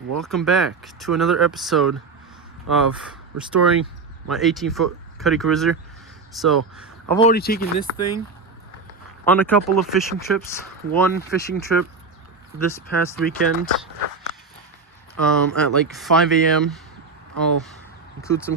Welcome back to another episode of restoring my 18-foot Cuddy cruiser. So I've already taken this thing on a couple of fishing trips. One fishing trip this past weekend at like 5 a.m. I'll include some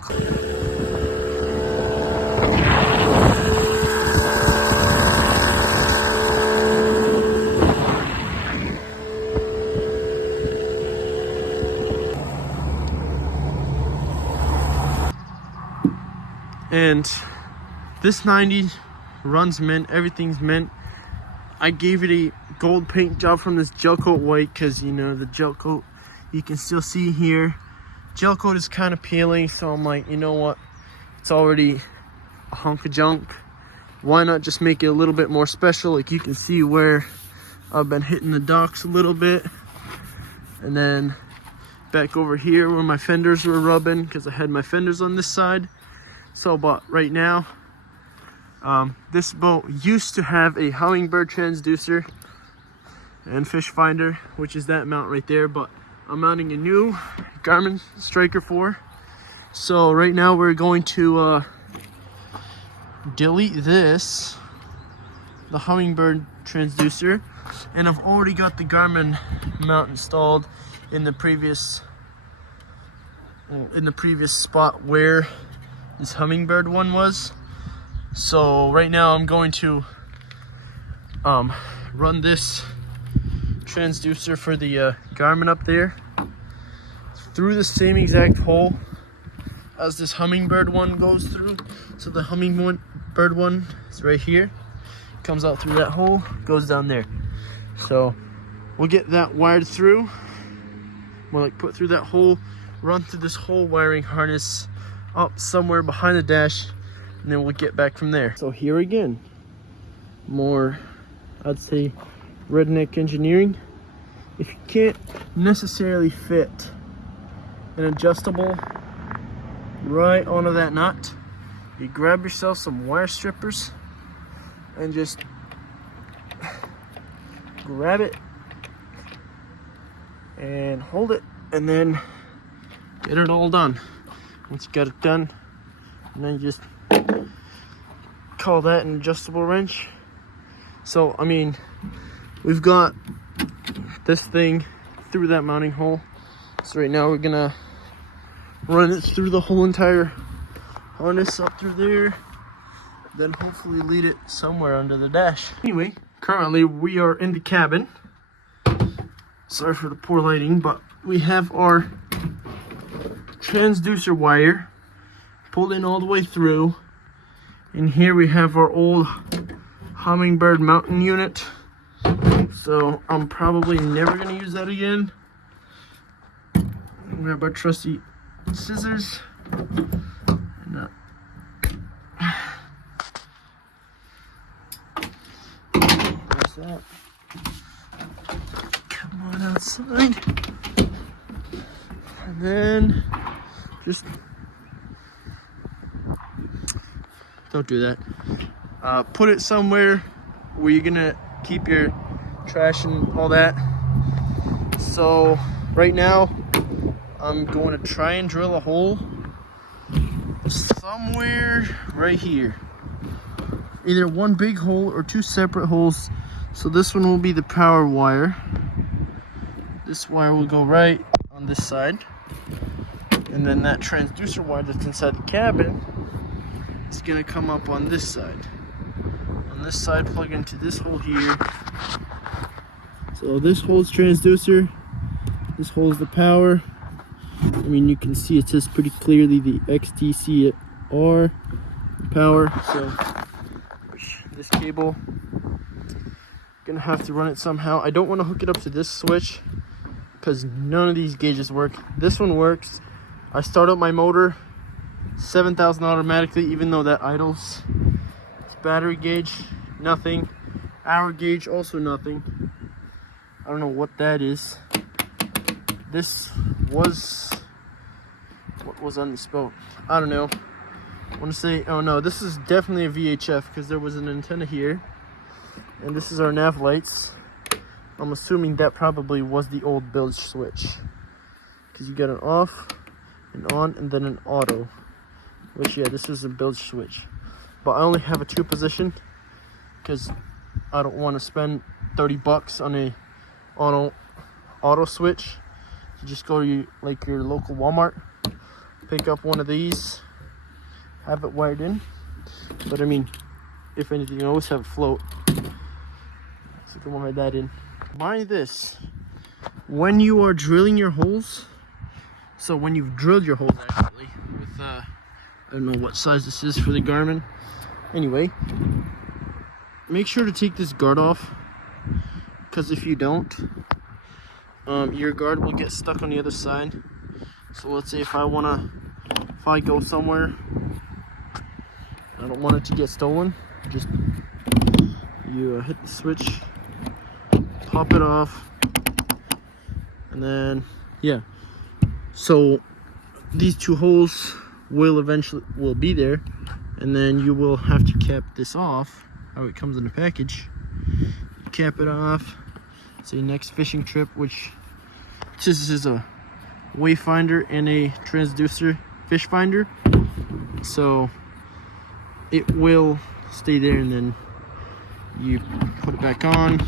and this 90 runs mint, everything's mint. I gave it a gold paint job from this gel coat white because, you know, the gel coat you can still see here. Gel coat is kind of peeling, so I'm like, you know what? It's already a hunk of junk. Why not just make it a little bit more special? Like, you can see where I've been hitting the docks a little bit. And then back over here where my fenders were rubbing because I had my fenders on this side. So, but right now, this boat used to have a hummingbird transducer and fish finder, which is that mount right there, but I'm mounting a new Garmin Striker 4. So right now we're going to delete the hummingbird transducer, and I've already got the Garmin mount installed in the previous spot where this hummingbird one was. So right now I'm going to run this transducer for the Garmin up there through the same exact hole as this hummingbird one goes through. So the hummingbird one is right here, comes out through that hole, goes down there. So we'll get that wired through. We'll like put through that hole, run through this whole wiring harness up somewhere behind the dash, and then we'll get back from there. So here again, more, I'd say, redneck engineering. If you can't necessarily fit an adjustable right onto that nut, you grab yourself some wire strippers and just grab it and hold it, and then get it all done. Once you got it done, and then you just call that an adjustable wrench. So, I mean, we've got this thing through that mounting hole. So right now we're gonna run it through the whole entire harness up through there, then hopefully lead it somewhere under the dash. Anyway, currently we are in the cabin. Sorry for the poor lighting, but we have our transducer wire pulled in all the way through, and here we have our old hummingbird mounting unit. So I'm probably never going to use that again. Grab our trusty scissors and press that. Come on outside, and then just don't do that. Put it somewhere where you're gonna keep your trash and all that. So right now I'm going to try and drill a hole somewhere right here, either one big hole or two separate holes. So this one will be the power wire. This wire will go right on this side, and then that transducer wire that's inside the cabin is gonna come up on this side. On this side, plug into this hole here. So this hole's transducer, this hole's the power. I mean, you can see it says pretty clearly the XDCR power. So this cable, gonna have to run it somehow. I don't want to hook it up to this switch because none of these gauges work. This one works. I start up my motor 7,000 automatically, even though that idles. It's battery gauge, nothing. Hour gauge, also nothing. I don't know what that is. This was, what was on this boat? I don't know. I want to say, oh no, this is definitely a VHF because there was an antenna here. And this is our nav lights. I'm assuming that probably was the old bilge switch. because you got an off, an on, and then an auto. Which, yeah, this is a bilge switch. But I only have a 2 position because I don't want to spend 30 bucks on a auto switch. You just go to your local Walmart, pick up one of these, have it wired in. But I mean, if anything, you always have a float. So I can wire that in. Mind this, when you are drilling your holes, so when you've drilled your holes actually, with I don't know what size this is for the Garmin. Anyway, make sure to take this guard off, because if you don't, your guard will get stuck on the other side. So let's say if I go somewhere, I don't want it to get stolen, just you hit the switch, pop it off, and then yeah. So these 2 holes will be there, and then you will have to cap this off how it comes in the package. You cap it off, say next fishing trip, which this is a wayfinder and a transducer fish finder, so it will stay there, and then you put it back on,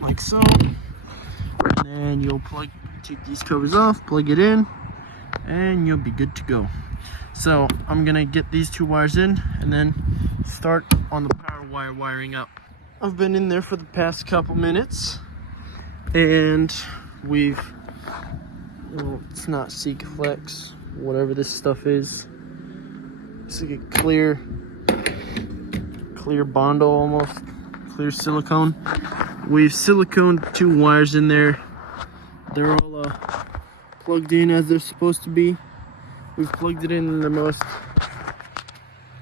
like so, and then you'll take these covers off, plug it in, and you'll be good to go. So I'm gonna get these 2 wires in and then start on the power wire wiring up. I've been in there for the past couple minutes, and it's not Sikaflex, whatever this stuff is. It's like a clear Bondo, almost clear silicone. We've siliconed 2 wires in there. They're all plugged in as they're supposed to be. We've plugged it in the most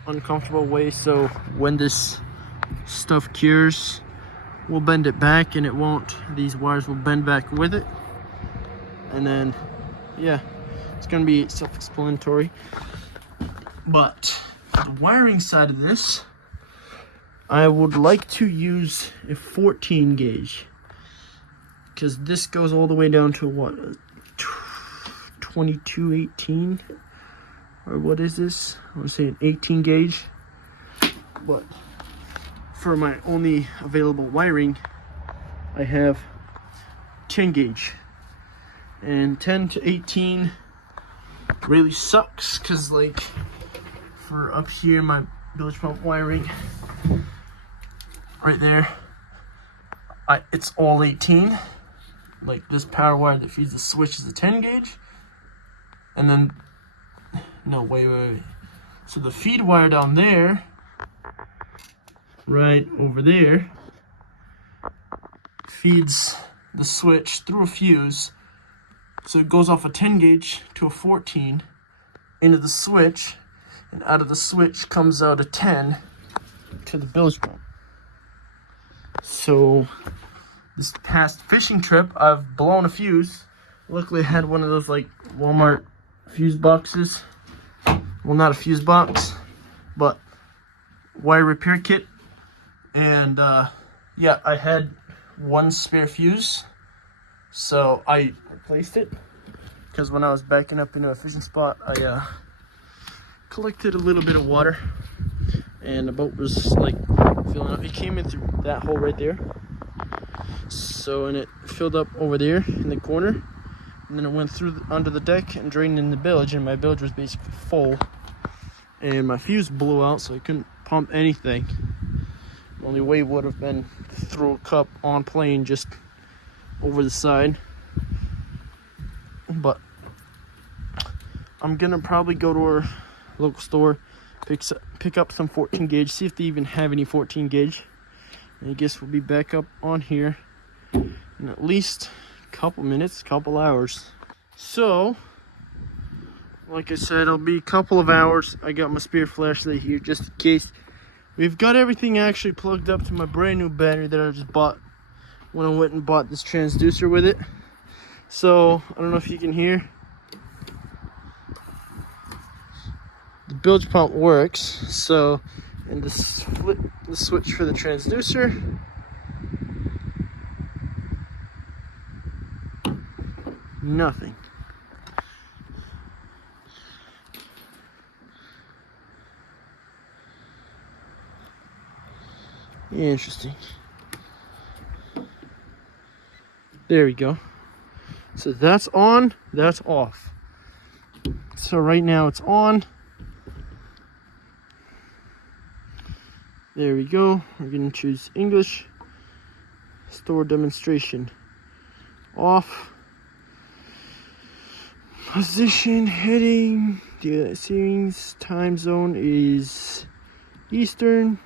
uncomfortable way, so when this stuff cures, we'll bend it back and it won't. These wires will bend back with it. And then, yeah, it's gonna be self-explanatory. But for the wiring side of this, I would like to use a 14 gauge, because this goes all the way down to what, 2218, or what is this? I want to say an 18 gauge. But for my only available wiring, I have 10 gauge, and 10 to 18 really sucks, because like for up here, my bilge pump wiring right there, it's all 18. Like this power wire that feeds the switch is a 10 gauge, and then no, wait. So the feed wire down there, right over there, feeds the switch through a fuse. So it goes off a 10 gauge to a 14 into the switch, and out of the switch comes out a 10 to the bilge pump. So this past fishing trip, I've blown a fuse. Luckily I had one of those like Walmart fuse boxes. Well, not a fuse box, but wire repair kit. And yeah, I had 1 spare fuse, so I replaced it, because when I was backing up into a fishing spot, I collected a little bit of water, and the boat was like filling up. It came in through that hole right there, so, and it filled up over there in the corner, and then it went through under the deck and drained in the bilge, and my bilge was basically full, and my fuse blew out, so I couldn't pump anything. The only way would have been to throw a cup on plane just over the side. But I'm gonna probably go to our local store, pick up some 14 gauge, see if they even have any 14 gauge. And I guess we'll be back up on here in at least a couple minutes, couple hours. So, like I said, it'll be a couple of hours. I got my spare flashlight here just in case. We've got everything actually plugged up to my brand new battery that I just bought when I went and bought this transducer with it. So, I don't know if you can hear. The bilge pump works. So, and the switch for the transducer. Nothing. Interesting. There we go. So that's on, that's off. So right now it's on. There we go. We're going to choose English. Store demonstration. Off. Position, heading, daylight savings, time zone is Eastern.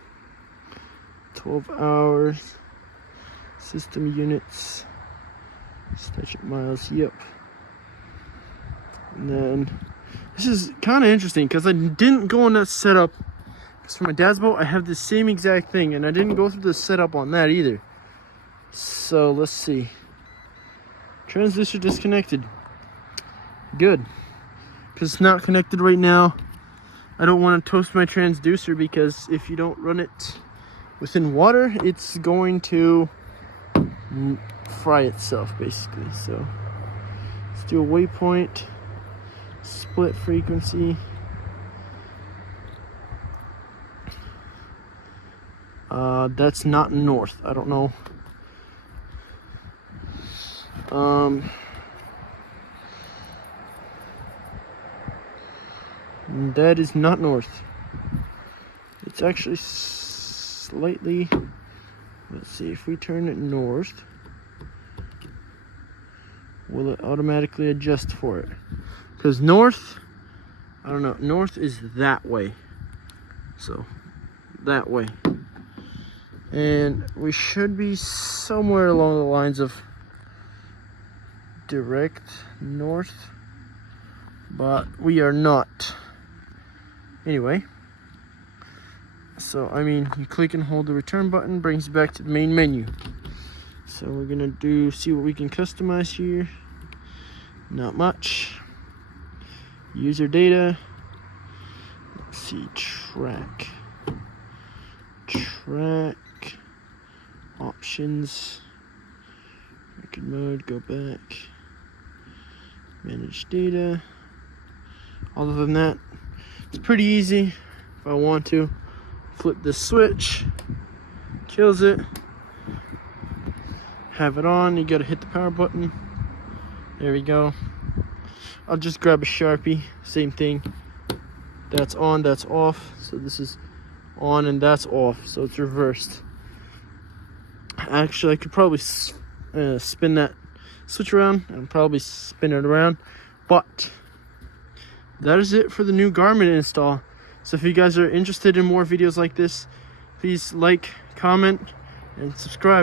12 hours. System units. Statute miles, yep. And then this is kind of interesting because I didn't go on that setup. Because for my dad's boat, I have the same exact thing, and I didn't go through the setup on that either. So let's see. Transducer disconnected. Good. Because it's not connected right now. I don't want to toast my transducer because if you don't run it within water, it's going to fry itself basically. So let's do a waypoint, split frequency. That's not north. I don't know. That is not north. It's actually slightly, let's see, if we turn it north, will it automatically adjust for it? Because north, I don't know, north is that way. So, that way. And we should be somewhere along the lines of direct north, but we are not. Anyway, so I mean, you click and hold the return button, brings you back to the main menu. So we're gonna see what we can customize here. Not much. User data. Let's see, track, options, record mode, go back, manage data. Other than that, it's pretty easy. If I want to flip this switch, kills it, have it on, you gotta hit the power button. There we go. I'll just grab a Sharpie, same thing. That's on, that's off. So this is on and that's off, so it's reversed. Actually, I could probably spin that switch around and probably spin it around, but that is it for the new Garmin install. So if you guys are interested in more videos like this, please like, comment, and subscribe.